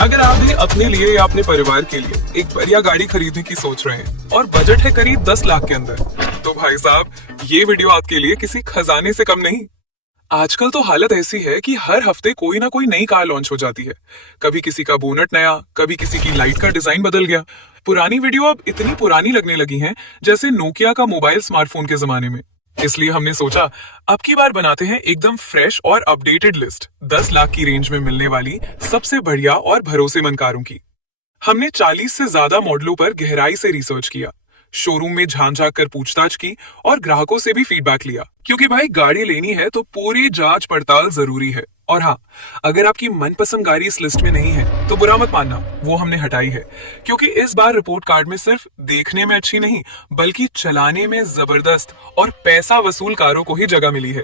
अगर आप भी अपने लिए या अपने परिवार के लिए एक बढ़िया गाड़ी खरीदने की सोच रहे हैं और बजट है करीब 10 लाख के अंदर, तो भाई साहब ये वीडियो आपके लिए किसी खजाने से कम नहीं। आजकल तो हालत ऐसी है कि हर हफ्ते कोई ना कोई नई कार लॉन्च हो जाती है। कभी किसी का बोनट नया, कभी किसी की लाइट का डिजाइन बदल गया। पुरानी वीडियो अब इतनी पुरानी लगने लगी हैं जैसे नोकिया का मोबाइल स्मार्टफोन के जमाने में। इसलिए हमने सोचा अब की बार बनाते हैं एकदम फ्रेश और अपडेटेड लिस्ट 10 लाख की रेंज में मिलने वाली सबसे बढ़िया और भरोसेमंद कारों की। हमने 40 से ज्यादा मॉडलों पर गहराई से रिसर्च किया, शोरूम में झांक झांक कर पूछताछ की और ग्राहकों से भी फीडबैक लिया, क्योंकि भाई गाड़ी लेनी है तो पूरी जांच पड़ताल जरूरी है। और हाँ, अगर आपकी मनपसंद गाड़ी इस लिस्ट में नहीं है तो बुरा मत मानना, वो हमने हटाई है, क्योंकि इस बार रिपोर्ट कार्ड में सिर्फ देखने में अच्छी नहीं बल्कि चलाने में जबरदस्त और पैसा वसूल कारों को ही जगह मिली है।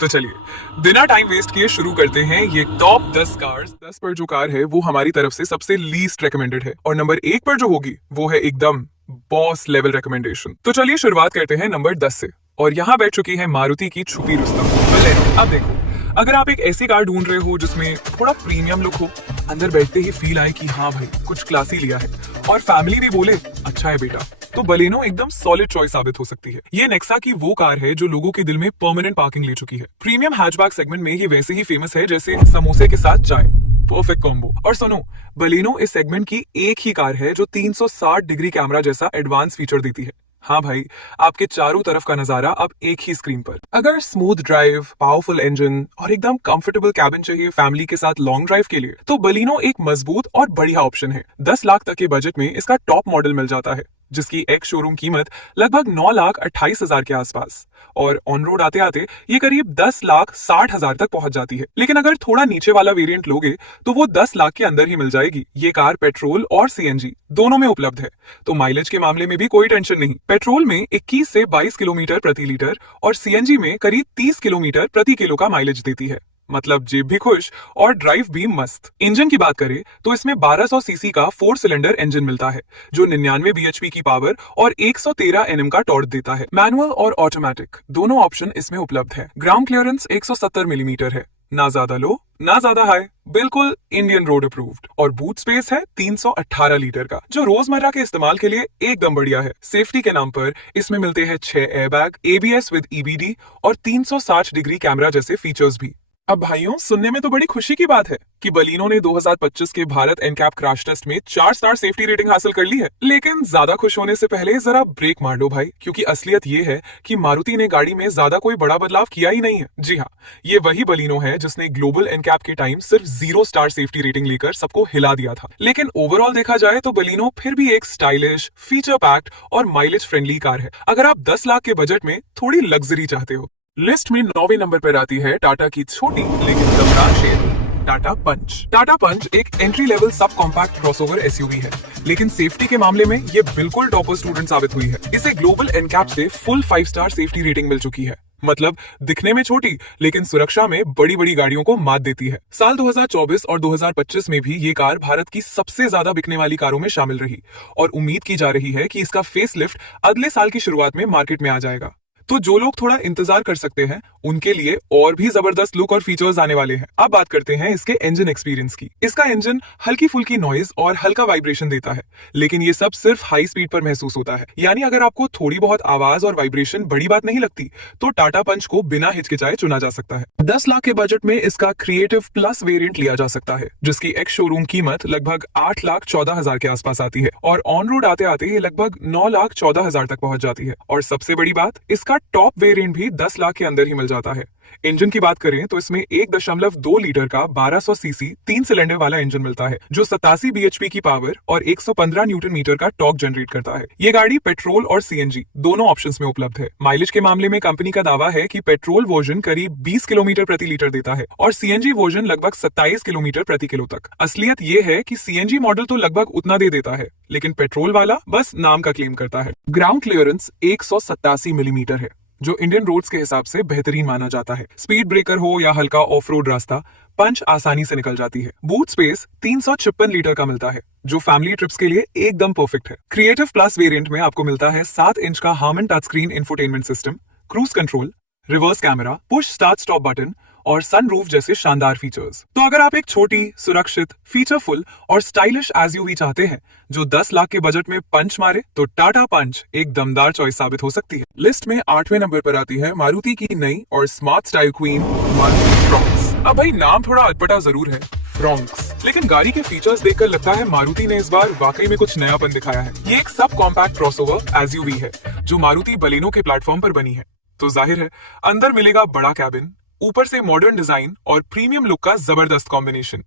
तो चलिए बिना टाइम वेस्ट किए शुरू करते हैं ये टॉप 10 कार्स। 10 पर जो कार है वो हमारी तरफ से सबसे लीस्ट रिकमेंडेड है और नंबर 1 पर जो होगी वो है एकदम बॉस लेवल रिकमेंडेशन। तो चलिए शुरुआत करते हैं नंबर 10 से, और यहाँ बैठ चुकी है मारुति की छुपी रुस्तम बलेनो। अब देखो, अगर आप एक ऐसी कार ढूंढ रहे हो जिसमें थोड़ा प्रीमियम लुक हो, अंदर बैठते ही फील आए कि हाँ भाई कुछ क्लासी लिया है, और फैमिली भी बोले अच्छा है बेटा, तो बलेनो एकदम सॉलिड चॉइस साबित हो सकती है। ये नेक्सा की वो कार है जो लोगों के दिल में परमानेंट पार्किंग ले चुकी है। प्रीमियम हैचबैक सेगमेंट में ये वैसे ही फेमस है जैसे समोसे के साथ चाय, परफेक्ट कॉम्बो। और सुनो, बलेनो इस सेगमेंट की एक ही कार है जो 360 डिग्री कैमरा जैसा एडवांस फीचर देती है। हाँ भाई, आपके चारों तरफ का नजारा अब एक ही स्क्रीन पर। अगर स्मूथ ड्राइव, पावरफुल इंजन और एकदम कंफर्टेबल कैबिन चाहिए फैमिली के साथ लॉन्ग ड्राइव के लिए, तो बलिनो एक मजबूत और बढ़िया ऑप्शन है। 10 लाख तक के बजट में इसका टॉप मॉडल मिल जाता है, जिसकी एक्स शोरूम कीमत लगभग 9,28,000 के आसपास, और ऑन रोड आते आते ये करीब 10,60,000 तक पहुंच जाती है। लेकिन अगर थोड़ा नीचे वाला वेरिएंट लोगे तो वो 10 लाख के अंदर ही मिल जाएगी। ये कार पेट्रोल और सीएनजी दोनों में उपलब्ध है, तो माइलेज के मामले में भी कोई टेंशन नहीं। पेट्रोल में 21 से 22 किलोमीटर प्रति लीटर और सीएनजी में करीब 30 किलोमीटर प्रति किलो का माइलेज देती है। मतलब जेब भी खुश और ड्राइव भी मस्त। इंजन की बात करें तो इसमें 1200 सीसी का 4 सिलेंडर इंजन मिलता है जो 99 बीएचपी की पावर और 113 एनएम का टॉर्क देता है। मैनुअल और ऑटोमेटिक दोनों ऑप्शन इसमें उपलब्ध है। ग्राउंड क्लियरेंस 170 मिलीमीटर है, ना ज्यादा लो ना ज्यादा हाई, बिल्कुल इंडियन रोड अप्रूव्ड। और बूट स्पेस है 318 लीटर का, जो रोजमर्रा के इस्तेमाल के लिए एकदम बढ़िया है। सेफ्टी के नाम पर इसमें मिलते हैं 6 एयरबैग, एबीएस विद ईबीडी और 360 डिग्री कैमरा जैसे फीचर्स भी। अब भाइयों, सुनने में तो बड़ी खुशी की बात है कि बलिनो ने 2025 के भारत एनकैप क्रैश टेस्ट में 4 स्टार सेफ्टी रेटिंग हासिल कर ली है। लेकिन ज्यादा खुश होने से पहले जरा ब्रेक मार लो भाई, क्योंकि असलियत ये है कि मारुति ने गाड़ी में ज्यादा कोई बड़ा बदलाव किया ही नहीं है। जी हाँ, ये वही बलिनो है जिसने ग्लोबल एनकैप के टाइम सिर्फ 0 स्टार सेफ्टी रेटिंग लेकर सबको हिला दिया था। लेकिन ओवरऑल देखा जाए तो बलिनो फिर भी एक स्टाइलिश, फीचर पैक्ड और माइलेज फ्रेंडली कार है, अगर आप 10 लाख के बजट में थोड़ी लग्जरी चाहते हो। लिस्ट में 9वें नंबर पर आती है टाटा की छोटी लेकिन दमदार शेर, टाटा पंच। टाटा पंच एक entry level sub compact crossover SUV है, लेकिन सेफ्टी के मामले में ये बिल्कुल टॉपर स्टूडेंट साबित हुई है। इसे ग्लोबल एनकैप से फुल 5 स्टार सेफ्टी रेटिंग मिल चुकी है। मतलब दिखने में छोटी लेकिन सुरक्षा में बड़ी बड़ी गाड़ियों को मात देती है। साल 2024 और 2025 में भी ये कार भारत की सबसे ज्यादा बिकने वाली कारों में शामिल रही, और उम्मीद की जा रही है कि इसका फेसलिफ्ट अगले साल की शुरुआत में मार्केट में आ जाएगा। तो जो लोग थोड़ा इंतजार कर सकते हैं उनके लिए और भी जबरदस्त लुक और फीचर्स आने वाले हैं। अब बात करते हैं इसके इंजन एक्सपीरियंस की। इसका इंजन हल्की फुल्की नॉइज और हल्का वाइब्रेशन देता है, लेकिन ये सब सिर्फ हाई स्पीड पर महसूस होता है। यानी अगर आपको थोड़ी बहुत आवाज और वाइब्रेशन बड़ी बात नहीं लगती तो टाटा पंच को बिना हिचकिचाए चुना जा सकता है। 10 लाख के बजट में इसका क्रिएटिव प्लस वेरिएंट लिया जा सकता है, जिसकी एक्स शोरूम कीमत लगभग 8,14,000 के आसपास आती है, और ऑन रोड आते आते ये लगभग 9,14,000 तक पहुंच जाती है। और सबसे बड़ी बात, इसका टॉप वेरिएंट भी 10 लाख के अंदर ही मिल जाता है। इंजन की बात करें तो इसमें 1.2 लीटर का 1200 सीसी 3 सिलेंडर वाला इंजन मिलता है, जो 87 बीएचपी की पावर और 115 न्यूटन मीटर का टॉर्क जनरेट करता है। ये गाड़ी पेट्रोल और सीएनजी दोनों ऑप्शंस में उपलब्ध है। माइलेज के मामले में कंपनी का दावा है कि पेट्रोल वर्जन करीब 20 किलोमीटर प्रति लीटर देता है और सीएनजी वर्जन लगभग 27 किलोमीटर प्रति किलो तक। असलियत ये है कि सीएनजी मॉडल तो लगभग उतना दे देता है, लेकिन पेट्रोल वाला बस नाम का क्लेम करता है। ग्राउंड क्लियरेंस 187 मिलीमीटर है, जो इंडियन रोड्स के हिसाब से बेहतरीन माना जाता है। स्पीड ब्रेकर हो या हल्का ऑफ रोड रास्ता, पंच आसानी से निकल जाती है। बूट स्पेस 356 लीटर का मिलता है, जो फैमिली ट्रिप्स के लिए एकदम परफेक्ट है। क्रिएटिव प्लस वेरिएंट में आपको मिलता है 7 इंच का Harman touch screen infotainment system, cruise control, reverse camera, push start stop button और सनरूफ जैसे शानदार फीचर्स। तो अगर आप एक छोटी, सुरक्षित, फीचरफुल और स्टाइलिश एसयूवी चाहते हैं जो 10 लाख के बजट में पंच मारे, तो टाटा पंच एक दमदार चॉइस साबित हो सकती है। लिस्ट में 8वें नंबर पर आती है मारुति की नई और smart style queen Maruti Fronx. अब भाई नाम थोड़ा अटपटा जरूर है, फ्रॉन्क्स, लेकिन गाड़ी के फीचर्स देखकर लगता है मारुति ने इस बार वाकई में कुछ नयापन दिखाया है। ये एक सब कॉम्पैक्ट क्रॉसओवर एसयूवी है जो मारुति बलेनो के प्लेटफॉर्म पर बनी है। तो जाहिर है अंदर मिलेगा बड़ा कैबिन, ऊपर से मॉडर्न डिजाइन और प्रीमियम लुक का जबरदस्त कॉम्बिनेशन।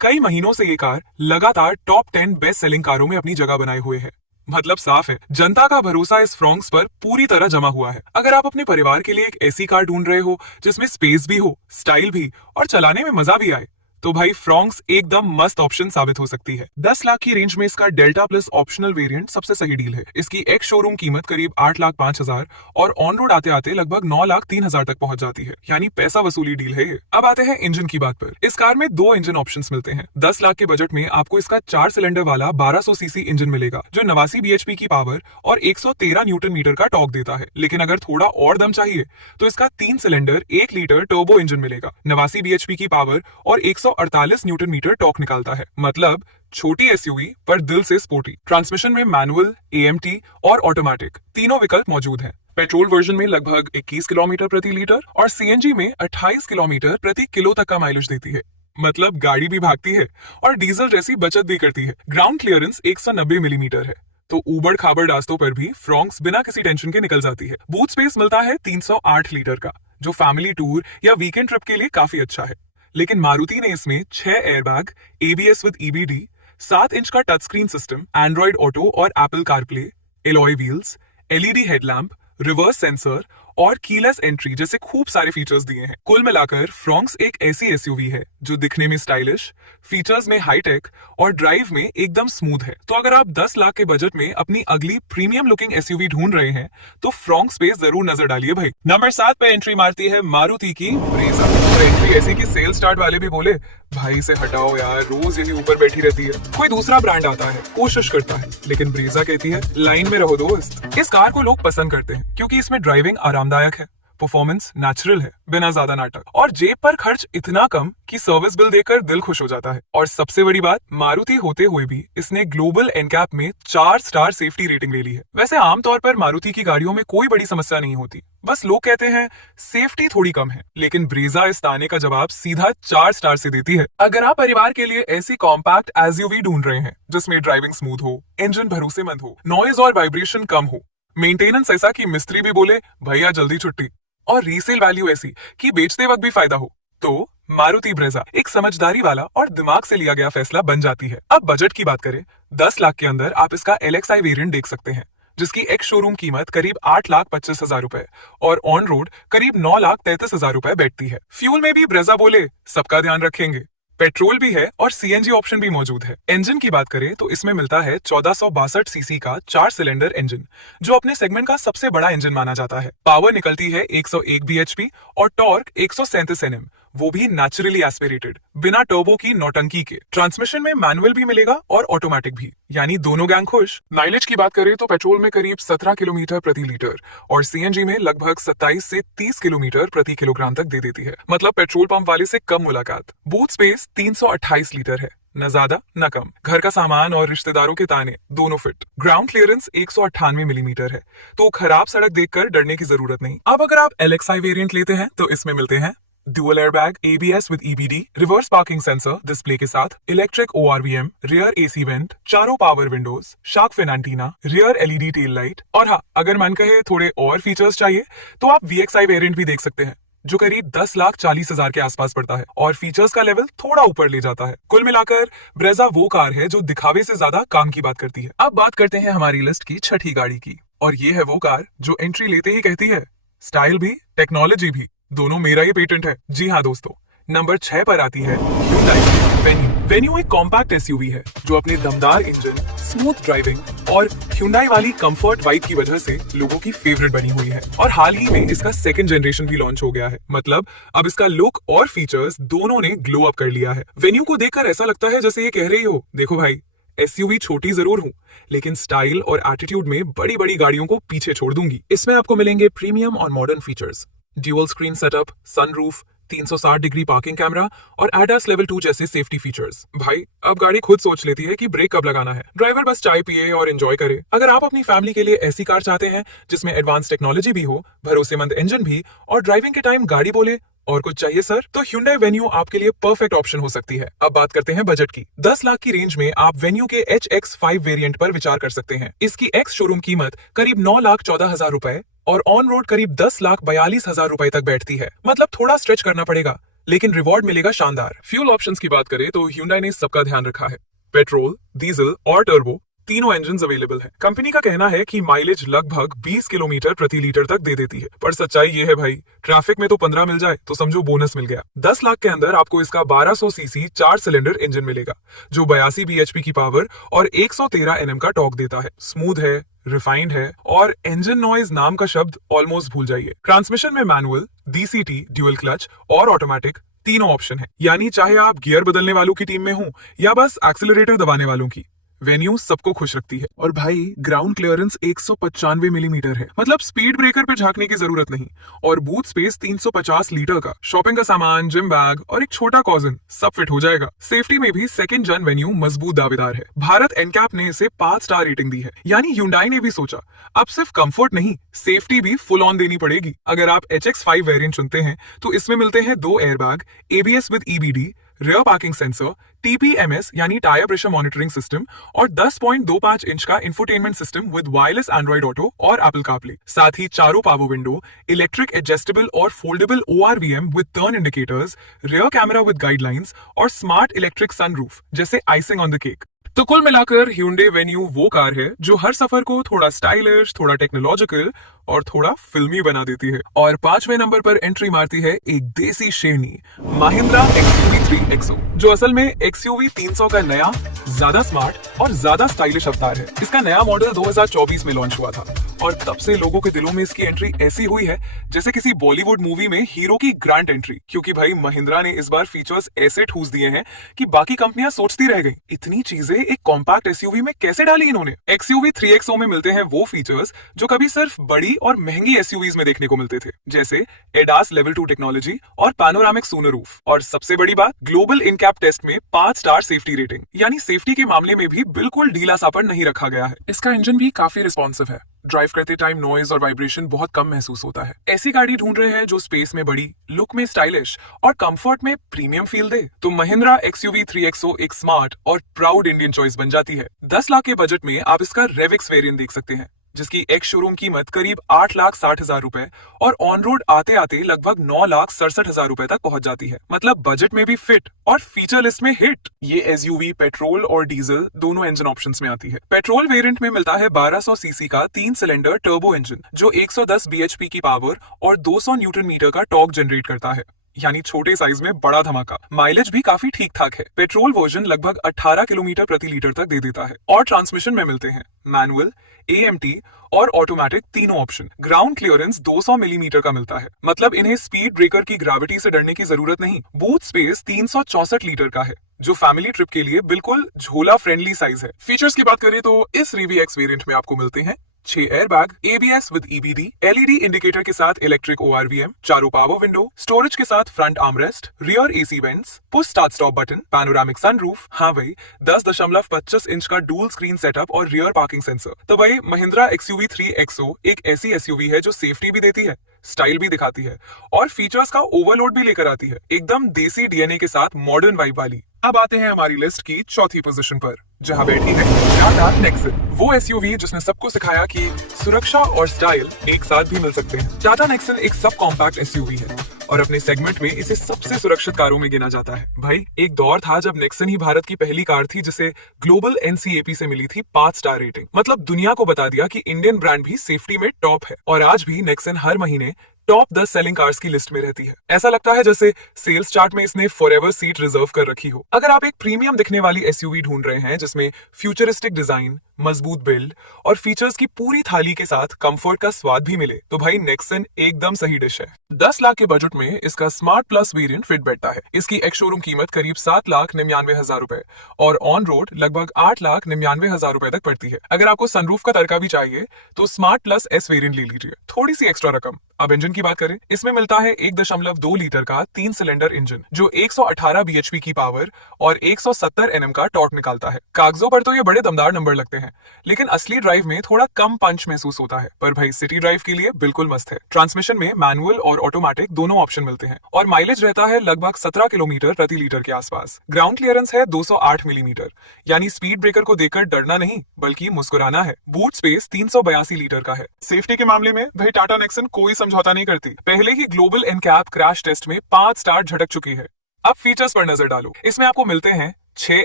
कई महीनों से ये कार लगातार टॉप 10 बेस्ट सेलिंग कारों में अपनी जगह बनाए हुए है। मतलब साफ है, जनता का भरोसा इस फ्रॉन्क्स पर पूरी तरह जमा हुआ है। अगर आप अपने परिवार के लिए एक ऐसी कार ढूंढ रहे हो जिसमें स्पेस भी हो, स्टाइल भी और चलाने में मजा भी आए, तो भाई फ्रॉन्क्स एकदम मस्त ऑप्शन साबित हो सकती है। 10 लाख की रेंज में इसका डेल्टा प्लस ऑप्शनल वेरिएंट सबसे सही डील है। इसकी एक्स शोरूम कीमत करीब 8,05,000 और ऑन रोड आते आते लगभग 9,03,000 तक पहुंच जाती है, यानी पैसा वसूली डील है ये। अब आते हैं इंजन की बात पर। इस कार में 2 इंजन ऑप्शंस मिलते हैं। 10 लाख के बजट में आपको इसका 4 सिलेंडर वाला 1200 सीसी इंजन मिलेगा जो 89 bhp की पावर और 113 न्यूटन मीटर का टॉर्क देता है। लेकिन अगर थोड़ा और दम चाहिए तो इसका 3 सिलेंडर 1 लीटर टर्बो इंजन मिलेगा, 89 bhp की पावर और 148 न्यूटन मीटर टॉर्क निकालता है। मतलब छोटी एसयूवी पर दिल से स्पोर्टी। ट्रांसमिशन में मैनुअल, एएमटी और ऑटोमेटिक तीनों विकल्प मौजूद हैं। पेट्रोल वर्जन में लगभग 21 किलोमीटर प्रति लीटर और सीएनजी में 28 किलोमीटर प्रति किलो तक का माइलेज देती है। मतलब गाड़ी भी भागती है और डीजल जैसी बचत भी करती है। ग्राउंड क्लियरेंस 190 मिलीमीटर है, तो ऊबड़ खाबड़ रास्तों पर भी फ्रॉन्क्स बिना किसी टेंशन के निकल जाती है। बूट स्पेस मिलता है 308 लीटर का, जो फैमिली टूर या वीकेंड ट्रिप के लिए काफी अच्छा है। लेकिन मारुति ने इसमें 6 airbag, ABS with EBD, 7 inch का touch screen system, Android Auto और Apple CarPlay, alloy wheels, LED headlamp, reverse sensor और कीलेस एंट्री जैसे खूब सारे फीचर्स दिए हैं। कुल मिलाकर फ्रॉन्क्स एक ऐसी एसयूवी है जो दिखने में स्टाइलिश, फीचर्स में हाईटेक और ड्राइव में एकदम स्मूथ है। तो अगर आप 10 लाख के बजट में अपनी अगली प्रीमियम लुकिंग एसयूवी ढूंढ रहे हैं तो फ्रॉन्क्स पे जरूर नजर डालिए भाई। नंबर 7 पे एंट्री मारती है मारुति की ब्रेजा। और एंट्री ऐसी कि सेल स्टार्ट वाले भी बोले भाई से हटाओ यार, रोज यही ऊपर बैठी रहती है। कोई दूसरा ब्रांड आता है, कोशिश करता है, लेकिन ब्रेजा कहती है लाइन में रहो दोस्त। इस कार को लोग पसंद करते हैं क्योंकि इसमें ड्राइविंग आरामदायक है, परफॉर्मेंस नेचुरल है बिना ज्यादा नाटक, और जेब पर खर्च इतना कम कि सर्विस बिल देकर दिल खुश हो जाता है। और सबसे बड़ी बात, मारुति होते हुए भी इसने ग्लोबल एनकैप में 4 स्टार सेफ्टी रेटिंग ले ली है। वैसे आमतौर पर मारुति की गाड़ियों में कोई बड़ी समस्या नहीं होती, बस लोग कहते हैं सेफ्टी थोड़ी कम है, लेकिन ब्रेजा इस ताने का जवाब सीधा 4 स्टार से देती है। अगर आप परिवार के लिए ऐसी कॉम्पैक्ट एसयूवी ढूंढ रहे हैं जिसमें ड्राइविंग स्मूथ हो, इंजन भरोसेमंद हो, नॉइज और वाइब्रेशन कम हो, मेंटेनेंस ऐसा कि मिस्त्री भी बोले भैया जल्दी छुट्टी, और रीसेल वैल्यू ऐसी कि बेचते वक्त भी फायदा हो, तो मारुति ब्रेजा एक समझदारी वाला और दिमाग से लिया गया फैसला बन जाती है। अब बजट की बात करें, 10 लाख के अंदर आप इसका LXI वेरिएंट देख सकते हैं जिसकी एक्स शोरूम कीमत करीब 8,25,000 रुपए और ऑन रोड करीब 9,33,000 रुपए बैठती है। फ्यूल में भी ब्रेजा बोले सबका ध्यान रखेंगे, पेट्रोल भी है और सीएनजी ऑप्शन भी मौजूद है। इंजन की बात करें तो इसमें मिलता है 1462 सीसी का 4 सिलेंडर इंजन जो अपने सेगमेंट का सबसे बड़ा इंजन माना जाता है। पावर निकलती है 101 bhp और टॉर्क 137 Nm, वो भी नेचुरली एस्पिरेटेड, बिना टर्बो की नौटंकी के। ट्रांसमिशन में मैनुअल भी मिलेगा और ऑटोमेटिक भी, यानी दोनों गैंग खुश। माइलेज की बात करें तो पेट्रोल में करीब 17 किलोमीटर प्रति लीटर और सीएनजी में लगभग 27 से 30 किलोमीटर प्रति किलोग्राम तक दे देती है। मतलब पेट्रोल पंप वाले से कम मुलाकात। बूट स्पेस 328 लीटर है, न ज्यादा न कम। घर का सामान और रिश्तेदारों के ताने दोनों फिट। ग्राउंड क्लियरेंस 198 मिलीमीटर है, तो खराब सड़क देखकर डरने की जरूरत नहीं। अब अगर आप LXI वेरिएंट लेते हैं तो इसमें मिलते हैं dual airbag, ABS with EBD, reverse parking sensor display के साथ, electric ORVM, rear AC vent, चारों power windows, shark fin antenna, rear LED tail light, और हाँ अगर मन कहे थोड़े और फीचर्स चाहिए तो आप VXI वेरिएंट भी देख सकते हैं जो करीब 10,40,000 के आसपास पड़ता है और फीचर्स का लेवल थोड़ा ऊपर ले जाता है। कुल मिलाकर ब्रेजा वो कार है जो दिखावे से ज्यादा काम की बात करती है। अब बात करते हैं हमारी लिस्ट की छठी गाड़ी की, और ये है वो कार जो एंट्री लेते ही कहती है स्टाइल भी टेक्नोलॉजी भी दोनों मेरा ही पेटेंट है। जी हाँ दोस्तों, नंबर 6 पर आती है Hyundai वेन्यू। वेन्यू एक कॉम्पैक्ट एसयूवी है जो अपने दमदार इंजन, स्मूथ ड्राइविंग और Hyundai वाली कंफर्ट वाइब की वजह से लोगों की फेवरेट बनी हुई है। और हाल ही में इसका सेकंड जनरेशन भी लॉन्च हो गया है। मतलब अब इसका लुक और फीचर्स दोनों ने ग्लो अप कर लिया है। वेन्यू को देखकर ऐसा लगता है जैसे ये कह रही हो देखो भाई, एसयूवी छोटी जरूर हूँ लेकिन स्टाइल और एटीट्यूड में बड़ी बड़ी गाड़ियों को पीछे छोड़ दूंगी। इसमें आपको मिलेंगे प्रीमियम और modern features dual screen setup, sunroof, 360 degree parking camera और ADAS लेवल 2 जैसे सेफ्टी फीचर्स। भाई अब गाड़ी खुद सोच लेती है कि ब्रेक कब लगाना है, ड्राइवर बस चाय पिए और एंजॉय करे। अगर आप अपनी फैमिली के लिए ऐसी कार चाहते हैं जिसमें एडवांस टेक्नोलॉजी भी हो, भरोसेमंद इंजन भी और ड्राइविंग के टाइम गाड़ी बोले और कुछ चाहिए सर, तो Hyundai Venue आपके लिए परफेक्ट ऑप्शन हो सकती है। अब बात करते हैं बजट की। 10 लाख की रेंज में आप Venue के HX5 वेरिएंट पर विचार कर सकते हैं। इसकी एक्स शोरूम कीमत करीब 9,14,000 रुपए और ऑन रोड करीब 10,42,000 रुपए तक बैठती है। मतलब थोड़ा स्ट्रेच करना पड़ेगा, लेकिन रिवॉर्ड मिलेगा शानदार। फ्यूल ऑप्शंस की बात करें तो Hyundai ने सबका ध्यान रखा है। पेट्रोल, डीजल और टर्बो तीनों इंजन अवेलेबल है। कंपनी का कहना है कि माइलेज लगभग 20 किलोमीटर प्रति लीटर तक दे देती है, पर सच्चाई ये है भाई, ट्रैफिक में तो 15 मिल जाए तो समझो बोनस मिल गया। 10 लाख के अंदर आपको इसका 1200 सीसी 4 सिलेंडर इंजन मिलेगा, जो 82 bhp की पावर और 113 Nm का टॉर्क देता है। स्मूथ है, रिफाइंड है और इंजन नॉइज नाम का शब्द ऑलमोस्ट भूल जाइए। ट्रांसमिशन में मैनुअल, DCT, ड्यूअल क्लच और ऑटोमेटिक तीनों ऑप्शन है, यानी चाहे आप गियर बदलने वालों की टीम में हो या बस एक्सीलरेटर दबाने वालों की, वेन्यू सबको खुश रखती है। और भाई ग्राउंड क्लियरेंस 195 मिलीमीटर है, मतलब स्पीड ब्रेकर पे झांकने की जरूरत नहीं। और बूट स्पेस 350 लीटर का, शॉपिंग का सामान, जिम बैग और एक छोटा कॉजन सब फिट हो जाएगा। सेफ्टी में भी सेकंड जन वेन्यू मजबूत दावेदार है। भारत एनकैप ने इसे 5 स्टार रेटिंग दी है, यानी Hyundai ने भी सोचा अब सिर्फ कंफर्ट नहीं, सेफ्टी भी फुल ऑन देनी पड़ेगी। अगर आप HX5 वेरिएंट चुनते हैं तो इसमें मिलते हैं 2 airbag, ABS with EBD, rear parking sensor, TPMS यानी टायर प्रेशर मॉनिटरिंग सिस्टम और 10.25 इंच का infotainment system with wireless Android Auto और एप्पल कारप्ले। साथ ही चारों पावर विंडो, इलेक्ट्रिक एडजस्टेबल और foldable ORVM with turn indicators, rear camera with guidelines और smart electric sunroof जैसे icing on the cake. तो कुल मिलाकर Hyundai Venue वो कार है जो हर सफर को थोड़ा स्टाइलिश, थोड़ा टेक्नोलॉजिकल और थोड़ा फिल्मी बना देती है। और 5वें नंबर पर एंट्री मारती है एक देसी शेरनी, Mahindra XUV 3XO, जो असल में XUV 300 का नया, ज्यादा स्मार्ट और ज्यादा स्टाइलिश अवतार है। इसका नया मॉडल 2024 में लॉन्च हुआ था और तब से लोगों के दिलों में इसकी एंट्री ऐसी हुई है जैसे किसी बॉलीवुड मूवी में हीरो की ग्रैंड एंट्री। क्योंकि भाई महिंद्रा ने इस बार फीचर्स ऐसे ठूस दिए हैं कि बाकी कंपनियां सोचती रह गई, इतनी चीजें एक कॉम्पैक्ट एसयूवी में कैसे डाली इन्होंने। XUV 3XO में मिलते हैं वो फीचर्स जो कभी सिर्फ बड़ी और महंगी एसयूवीज में देखने को मिलते थे, जैसे ADAS लेवल 2 टेक्नोलॉजी और पैनोरामिक सूनरूफ। और सबसे बड़ी बात, ग्लोबल इनकैप टेस्ट में 5 स्टार सेफ्टी रेटिंग, यानी सेफ्टी के मामले में भी बिल्कुल ढीला सापड़ नहीं रखा गया है। इसका इंजन भी काफी रिस्पॉन्सिव है, ड्राइव करते टाइम नॉइज और वाइब्रेशन बहुत कम महसूस होता है। ऐसी गाड़ी ढूंढ रहे हैं जो स्पेस में बड़ी, लुक में स्टाइलिश और कंफर्ट में प्रीमियम फील दे, तो महिंद्रा XUV 3XO एक स्मार्ट और प्राउड इंडियन चॉइस बन जाती है। 10 लाख के बजट में आप इसका रेविक्स वेरिएंट देख सकते हैं, जिसकी एक्स शोरूम कीमत करीब 8,60,000 रुपए और ऑन रोड आते आते लगभग 9,67,000 रुपए तक पहुंच जाती है। मतलब बजट में भी फिट और फीचर लिस्ट में हिट। ये एसयूवी पेट्रोल और डीजल दोनों इंजन ऑप्शंस में आती है। पेट्रोल वेरिएंट में मिलता है 1200 सीसी का 3 सिलेंडर टर्बो इंजन, जो 110 bhp की पावर और 200 न्यूटन मीटर का टॉर्क जनरेट करता है, यानी छोटे साइज में बड़ा धमाका। माइलेज भी काफी ठीक ठाक है। पेट्रोल वर्जन लगभग 18 किलोमीटर प्रति लीटर तक दे देता है। और ट्रांसमिशन में मिलते हैं मैनुअल, AMT और ऑटोमेटिक तीनों ऑप्शन। ग्राउंड क्लियरेंस 200 मिलीमीटर का मिलता है, मतलब इन्हें स्पीड ब्रेकर की ग्रेविटी से डरने की जरूरत नहीं। बूट स्पेस 364 लीटर का है, जो फैमिली ट्रिप के लिए बिल्कुल झोला फ्रेंडली साइज है। फीचर्स की बात करें तो इस Rivi X वेरिएंट में आपको मिलते हैं 6 airbag, ABS with EBD, LED indicator के साथ इलेक्ट्रिक ORVM, चारों पावर विंडो, स्टोरेज के साथ front armrest, rear AC vents, push start stop button, panoramic sunroof, हाँ भाई 10.25 इंच का डुअल स्क्रीन सेटअप और रियर पार्किंग सेंसर। तो भाई महिंद्रा XUV 3XO एक ऐसी एसयूवी है जो सेफ्टी भी देती है, स्टाइल भी दिखाती है और फीचर्स का ओवरलोड भी लेकर आती है, एकदम देसी DNA के साथ मॉडर्न वाइब वाली। अब आते हैं हमारी लिस्ट की चौथी पोजीशन पर, जहां बैठी है टाटा नेक्सन, वो एसयूवी जिसने सबको सिखाया कि सुरक्षा और स्टाइल एक साथ भी मिल सकते हैं। टाटा नेक्सन एक सब कॉम्पैक्ट एसयूवी है और अपने सेगमेंट में इसे सबसे सुरक्षित कारों में गिना जाता है। भाई एक दौर था जब नेक्सन ही भारत की पहली कार थी जिसे ग्लोबल NCAP से मिली थी 5 स्टार रेटिंग। मतलब दुनिया को बता दिया कि इंडियन ब्रांड भी सेफ्टी में टॉप है। और आज भी नेक्सन हर महीने टॉप 10 सेलिंग कार्स की लिस्ट में रहती है। ऐसा लगता है जैसे सेल्स चार्ट में इसने फॉरएवर सीट रिजर्व कर रखी हो। अगर आप एक प्रीमियम दिखने वाली एसयूवी ढूंढ रहे हैं जिसमें फ्यूचरिस्टिक डिजाइन, मजबूत बिल्ड और फीचर्स की पूरी थाली के साथ कंफर्ट का स्वाद भी मिले तो भाई नेक्सन एकदम सही डिश है। 10 लाख के बजट में इसका स्मार्ट प्लस वेरिएंट फिट बैठता है। इसकी एक्स शोरूम कीमत करीब 7,99,000 रुपए और ऑन रोड लगभग 8,99,000 रुपए तक पड़ती है। अगर आपको सनरूफ का तड़का भी चाहिए तो स्मार्ट प्लस एस वेरिएंट ले लीजिए, थोड़ी सी एक्स्ट्रा रकम। अब इंजन की बात करें, इसमें मिलता है 1.2 लीटर का 3 सिलेंडर इंजन जो 118 bhp की पावर और 170 Nm का टॉर्क निकालता है। कागजों पर तो ये बड़े दमदार नंबर लगते हैं, लेकिन असली ड्राइव में थोड़ा कम पंच महसूस होता है। पर भाई सिटी ड्राइव के लिए बिल्कुल मस्त है। ट्रांसमिशन में मैनुअल और ऑटोमेटिक दोनों ऑप्शन मिलते हैं और माइलेज रहता है लगभग 17 किलोमीटर प्रति लीटर के आसपास। ग्राउंड क्लियरेंस है 208 मिलीमीटर, यानी स्पीड ब्रेकर को देखकर डरना नहीं बल्कि मुस्कुराना है। बूट स्पेस 382 लीटर का है। सेफ्टी के मामले में भाई टाटा नेक्सन कोई समझौता नहीं करती। पहले ही ग्लोबल एनकैप क्रैश टेस्ट में 5 स्टार झटक चुकी है। अब फीचर्स पर नजर डालो। इसमें आपको मिलते हैं 6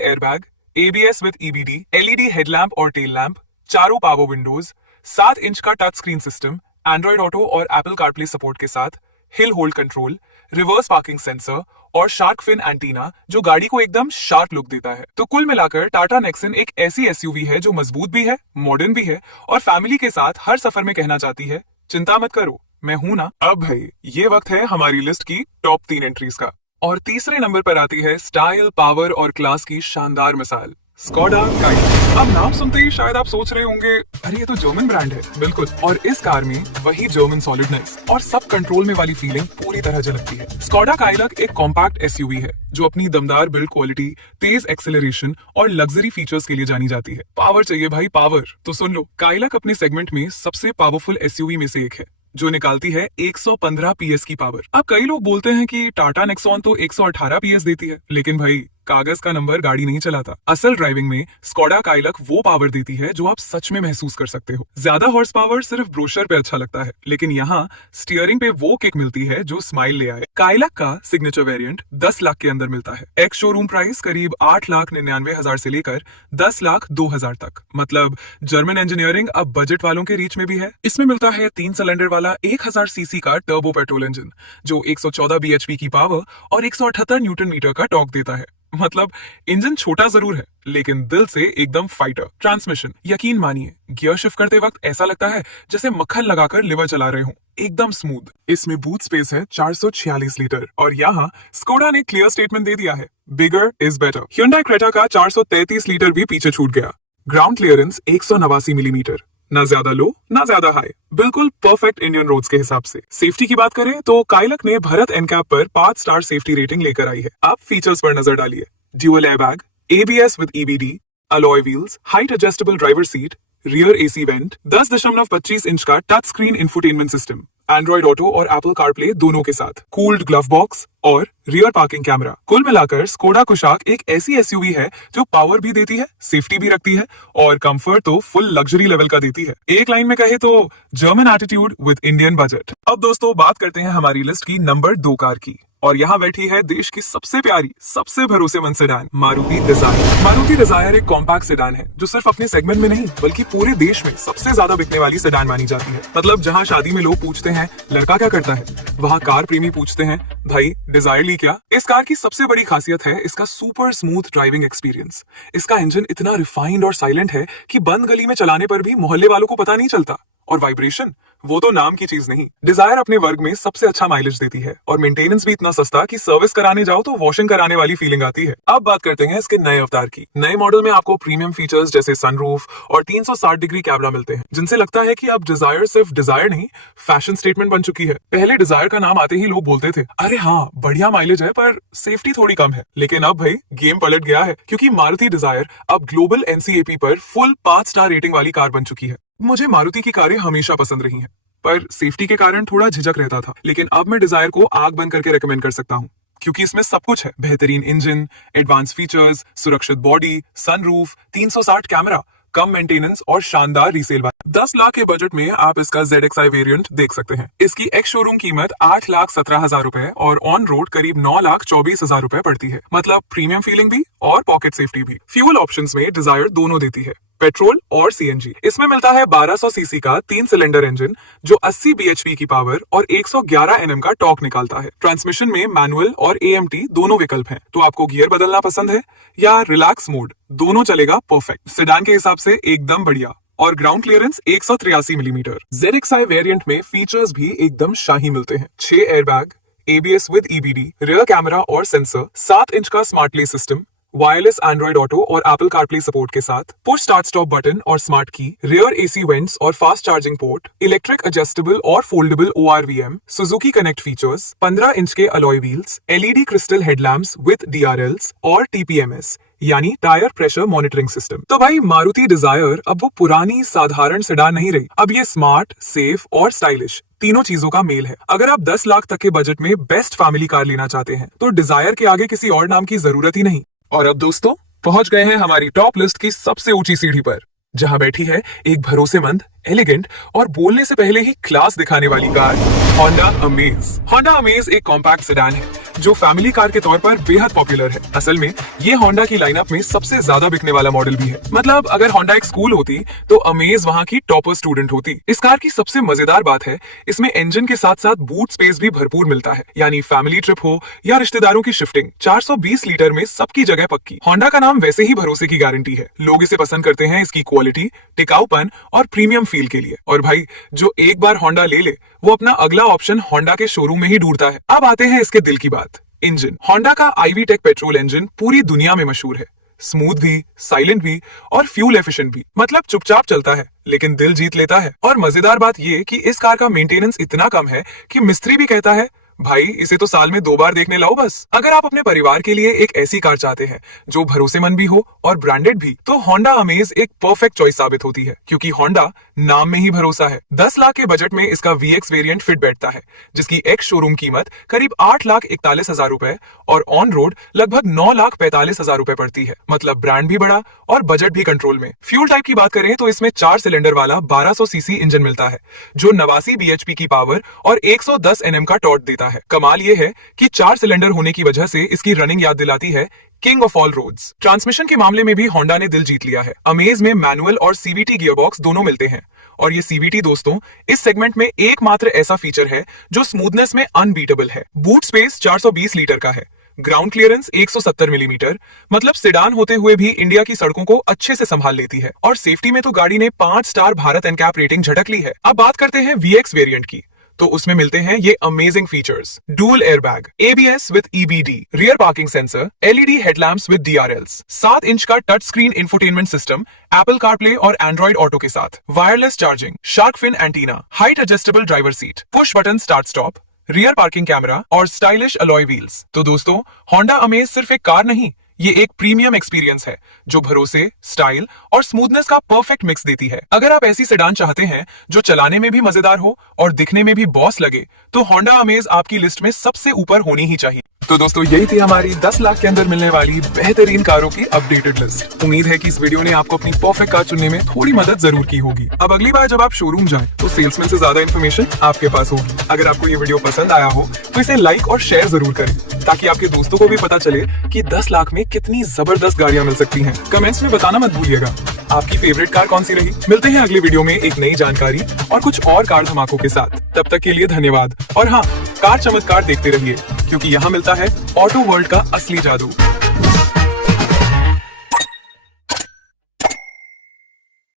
airbag, ABS with EBD, LED headlamp और टेल लैम्प, चारों पावर विंडोज, 7 इंच का touch screen system, Android Auto और एप्पल कारप्ले सपोर्ट के साथ, hill hold control, reverse parking sensor और शार्क फिन एंटीना जो गाड़ी को एकदम शार्प लुक देता है। तो कुल मिलाकर टाटा नेक्सन एक ऐसी SUV है जो मजबूत भी है, मॉडर्न भी है और फैमिली के साथ हर सफर में कहना चाहती है, चिंता मत करो, मैं हूं ना। अब भाई ये वक्त है हमारी लिस्ट की टॉप 3 एंट्रीज का और तीसरे नंबर पर आती है स्टाइल, पावर और क्लास की शानदार मिसाल, स्कोडा काइलक। अब नाम सुनते ही शायद आप सोच रहे होंगे, अरे ये तो जर्मन ब्रांड है। बिल्कुल, और इस कार में वही जर्मन सॉलिडनेस और सब कंट्रोल में वाली फीलिंग पूरी तरह झलकती है। स्कोडा काइलक एक कॉम्पैक्ट SUV है जो अपनी दमदार बिल्ड क्वालिटी, तेज एक्सेलरेशन और लग्जरी फीचर्स के लिए जानी जाती है। पावर चाहिए भाई पावर, तो सुन लो, काइलक अपने सेगमेंट में सबसे पावरफुल SUV में से एक है जो निकालती है 115 PS की पावर। अब कई लोग बोलते हैं कि टाटा नेक्सॉन तो 118 PS देती है, लेकिन भाई कागज का नंबर गाड़ी नहीं चलाता। असल ड्राइविंग में स्कोडा काइलक वो पावर देती है जो आप सच में महसूस कर सकते हो। ज्यादा हॉर्स पावर सिर्फ ब्रोशर पे अच्छा लगता है, लेकिन यहाँ स्टीयरिंग पे वो किक मिलती है जो स्माइल ले आए। काइलक का सिग्नेचर वेरिएंट 10 लाख के अंदर मिलता है। एक्स शोरूम प्राइस करीब 8,99,000 से लेकर 10,02,000 तक। मतलब जर्मन इंजीनियरिंग अब बजट वालों के रीच में भी है। इसमें मिलता है 3 सिलेंडर वाला 1000 सीसी का टर्बो पेट्रोल इंजन जो 114 bhp की पावर और 178 न्यूटन मीटर का टॉर्क देता है। मतलब इंजन छोटा जरूर है लेकिन दिल से एकदम फाइटर। ट्रांसमिशन यकीन मानिए, गियर शिफ्ट करते वक्त ऐसा लगता है जैसे मक्खन लगाकर लिवर चला रहे हों, एकदम स्मूथ। इसमें बूट स्पेस है 446 लीटर और यहाँ स्कोडा ने क्लियर स्टेटमेंट दे दिया है, बिगर इज बेटर। Hyundai क्रेटा का 433 लीटर भी पीछे छूट गया। ग्राउंड क्लियरेंस 189 मिलीमीटर, ना ज्यादा लो ना ज्यादा हाई, बिल्कुल परफेक्ट इंडियन रोड्स के हिसाब से। सेफ्टी की बात करें तो काइलक ने भारत एनकैप पर 5 स्टार सेफ्टी रेटिंग लेकर आई है। आप फीचर्स पर नजर डालिए, dual airbag, ABS with EBD, alloy wheels, height adjustable driver seat, rear AC vent, 10.25 inch का touch screen infotainment system, Android Auto और एप्पल कारप्ले दोनों के साथ, कूल्ड ग्लव बॉक्स और रियर पार्किंग कैमरा। कुल मिलाकर स्कोडा कुशाक एक ऐसी SUV है जो पावर भी देती है, सेफ्टी भी रखती है और कंफर्ट तो फुल लग्जरी लेवल का देती है। एक लाइन में कहे तो German attitude with Indian budget. अब दोस्तों बात करते हैं हमारी लिस्ट की नंबर 2 कार की और यहाँ बैठी है देश की सबसे प्यारी, सबसे भरोसेमंद sedan, Maruti Dzire. Maruti Dzire एक कॉम्पैक्ट सेडान है जो सिर्फ अपने सेगमेंट में नहीं बल्कि पूरे देश में सबसे ज्यादा बिकने वाली सेडान मानी जाती है। मतलब जहाँ शादी में लोग पूछते हैं लड़का क्या करता है, वहाँ कार प्रेमी पूछते हैं भाई डिजायर ली क्या। इस कार की सबसे बड़ी खासियत है इसका सुपर स्मूथ ड्राइविंग एक्सपीरियंस। इसका इंजन इतना रिफाइंड और साइलेंट है कि बंद गली में चलाने पर भी मोहल्ले वालों को पता नहीं चलता। और वाइब्रेशन, वो तो नाम की चीज नहीं। डिजायर अपने वर्ग में सबसे अच्छा माइलेज देती है और मेंटेनेंस भी इतना सस्ता कि सर्विस कराने जाओ तो वॉशिंग कराने वाली फीलिंग आती है। अब बात करते हैं इसके नए अवतार की। नए मॉडल में आपको प्रीमियम फीचर्स जैसे सनरूफ और 360 डिग्री कैमरा मिलते हैं, जिनसे लगता है कि अब डिजायर सिर्फ डिजायर नहीं, फैशन स्टेटमेंट बन चुकी है। पहले डिजायर का नाम आते ही लोग बोलते थे, अरे हाँ बढ़िया माइलेज है पर सेफ्टी थोड़ी कम है। लेकिन अब भाई गेम पलट गया है, क्योंकि मारुति डिजायर अब ग्लोबल NCAP पर फुल 5 स्टार रेटिंग वाली कार बन चुकी है। मुझे मारुति की कारें हमेशा पसंद रही हैं, पर सेफ्टी के कारण थोड़ा झिझक रहता था। लेकिन अब मैं डिजायर को आग बंद करके रेकमेंड कर सकता हूँ, क्योंकि इसमें सब कुछ है। बेहतरीन इंजन, एडवांस फीचर्स, सुरक्षित बॉडी, सनरूफ, 360 कैमरा, कम मेंटेनेंस और शानदार रीसेल वैल्यू। 10 लाख के बजट में आप इसका ZXi वेरिएंट देख सकते हैं। इसकी एक्स शोरूम कीमत 8,17,000 रुपए और ऑन रोड करीब 9,24,000 रुपए पड़ती है। मतलब प्रीमियम फीलिंग भी और पॉकेट सेफ्टी भी। फ्यूल ऑप्शंस में डिजायर दोनों देती है। पेट्रोल और सीएनजी। इसमें मिलता है 1200 सीसी का 3 सिलेंडर इंजन जो 80 बीएचपी की पावर और 111 एनएम का टॉर्क निकालता है। ट्रांसमिशन में मैनुअल और एएमटी दोनों विकल्प हैं, तो आपको गियर बदलना पसंद है या रिलैक्स मोड, दोनों चलेगा परफेक्ट। सेडान के हिसाब से एकदम बढ़िया। और ground clearance 183 millimetre. ZXi variant में फीचर्स भी एकदम शाही मिलते हैं। 6 airbag, ABS with EBD, rear camera और सेंसर, 7 इंच का smart play system, wireless Android Auto और एप्पल कारप्ले सपोर्ट के साथ, पुश स्टार्ट स्टॉप बटन और smart key, rear AC vents और fast charging port, electric adjustable और foldable ORVM, Suzuki Connect features, 15 inch के alloy wheels, LED crystal headlamps with DRLs और TPMS यानी tyre pressure monitoring system. तो भाई Maruti Dzire अब वो पुरानी साधारण सेडान नहीं रही, अब ये स्मार्ट, सेफ और स्टाइलिश तीनों चीजों का मेल है। अगर आप 10 लाख तक के बजट में बेस्ट फैमिली कार लेना चाहते हैं तो डिजायर के आगे किसी और नाम की जरूरत ही नहीं। और अब दोस्तों पहुंच गए हैं हमारी टॉप लिस्ट की सबसे ऊंची सीढ़ी पर, जहां बैठी है एक भरोसेमंद, एलिगेंट और बोलने से पहले ही क्लास दिखाने वाली car, Honda amaze. Honda amaze एक कॉम्पैक्ट सेडान है जो फैमिली कार के तौर पर बेहद पॉपुलर है। असल में ये होंडा की लाइनअप में सबसे ज्यादा बिकने वाला मॉडल भी है। मतलब अगर होंडा एक स्कूल होती तो अमेज वहां की टॉपर स्टूडेंट होती। इस कार की सबसे मजेदार बात है इसमें इंजन के साथ साथ बूट स्पेस भी भरपूर मिलता है, यानी फैमिली ट्रिप हो या रिश्तेदारों की शिफ्टिंग, 420 लीटर में सबकी जगह पक्की। होंडा का नाम वैसे ही भरोसे की गारंटी है। लोग इसे पसंद करते हैं इसकी क्वालिटी, टिकाऊपन और प्रीमियम फील के लिए। और भाई जो एक बार होंडा ले ले वो अपना अगला ऑप्शन होंडा के शोरूम में ही ढूंढता है। अब आते हैं इसके दिल की बात, इंजन। होंडा का IV टेक पेट्रोल इंजन पूरी दुनिया में मशहूर है। स्मूथ भी, साइलेंट भी और फ्यूल एफिशिएंट भी। मतलब चुपचाप चलता है लेकिन दिल जीत लेता है। और मजेदार बात ये कि इस कार का मेंटेनेंस इतना कम है कि मिस्त्री भी कहता है भाई इसे तो साल में 2 बार देखने लाओ बस। अगर आप अपने परिवार के लिए एक ऐसी कार चाहते हैं जो भरोसेमंद भी हो और ब्रांडेड भी, तो होंडा अमेज एक परफेक्ट चॉइस साबित होती है, क्योंकि होंडा नाम में ही भरोसा है। 10 लाख के बजट में इसका VX वेरिएंट फिट बैठता है, जिसकी एक्स शोरूम कीमत करीब 8,41,000 रुपए और ऑन रोड लगभग 9,45,000 रुपए पड़ती है। मतलब ब्रांड भी बड़ा और बजट भी कंट्रोल में। फ्यूल टाइप की बात करें तो इसमें 4 सिलेंडर वाला 1200 सीसी इंजन मिलता है जो 89 BHP की पावर और 110 Nm का टॉर्क देता है। कमाल ये है कि 4 सिलेंडर होने की वजह से इसकी रनिंग याद दिलाती है king of all roads. Transmission के मामले में भी होंडा ने दिल जीत लिया है। अमेज में मैनुअल और CVT गियरबॉक्स दोनों मिलते हैं और ये CVT दोस्तों इस सेगमेंट में एकमात्र ऐसा फीचर है जो स्मूथनेस में अनबीटेबल है। बूट स्पेस 420 लीटर का है। ग्राउंड क्लियरेंस 170 मिलीमीटर, मतलब सेडान होते हुए भी इंडिया की सड़कों को अच्छे से संभाल लेती है। और सेफ्टी में तो गाड़ी ने 5 स्टार भारत एनकैप रेटिंग झटक ली है। अब बात करते हैं VX वेरिएंट की, तो उसमें मिलते हैं ये amazing features. Dual airbag, ABS with EBD, rear parking sensor, LED headlamps with DRLs, 7 inch का touch screen infotainment system, Apple CarPlay और एंड्रॉइड ऑटो के साथ, wireless charging, shark fin antenna, height adjustable driver seat, push button start stop, rear parking camera और stylish alloy wheels. तो दोस्तों Honda amaze सिर्फ एक car नहीं, ये एक प्रीमियम एक्सपीरियंस है जो भरोसे, स्टाइल और स्मूथनेस का परफेक्ट मिक्स देती है। अगर आप ऐसी सेडान चाहते हैं जो चलाने में भी मजेदार हो और दिखने में भी बॉस लगे, तो होंडा अमेज आपकी लिस्ट में सबसे ऊपर होनी ही चाहिए। तो दोस्तों यही थी हमारी 10 लाख के अंदर मिलने वाली बेहतरीन कारों की अपडेटेड लिस्ट। उम्मीद है कि इस वीडियो ने आपको अपनी परफेक्ट कार चुनने में थोड़ी मदद जरूर की होगी। अब अगली बार जब आप शोरूम जाएं तो सेल्समैन से ज्यादा इन्फॉर्मेशन आपके पास होगी। अगर आपको ये वीडियो पसंद आया हो तो इसे लाइक और शेयर जरूर करें ताकि आपके दोस्तों को भी पता चले कि 10 लाख में कितनी जबरदस्त गाड़ियां मिल सकती हैं। कमेंट्स में बताना मत भूलिएगा आपकी फेवरेट कार कौन सी रही। मिलते हैं अगली वीडियो में एक नई जानकारी और कुछ और कार धमाकों के साथ। तब तक के लिए धन्यवाद। और हाँ, कार चमत्कार देखते रहिए क्योंकि यहाँ मिलता है ऑटो वर्ल्ड का असली जादू।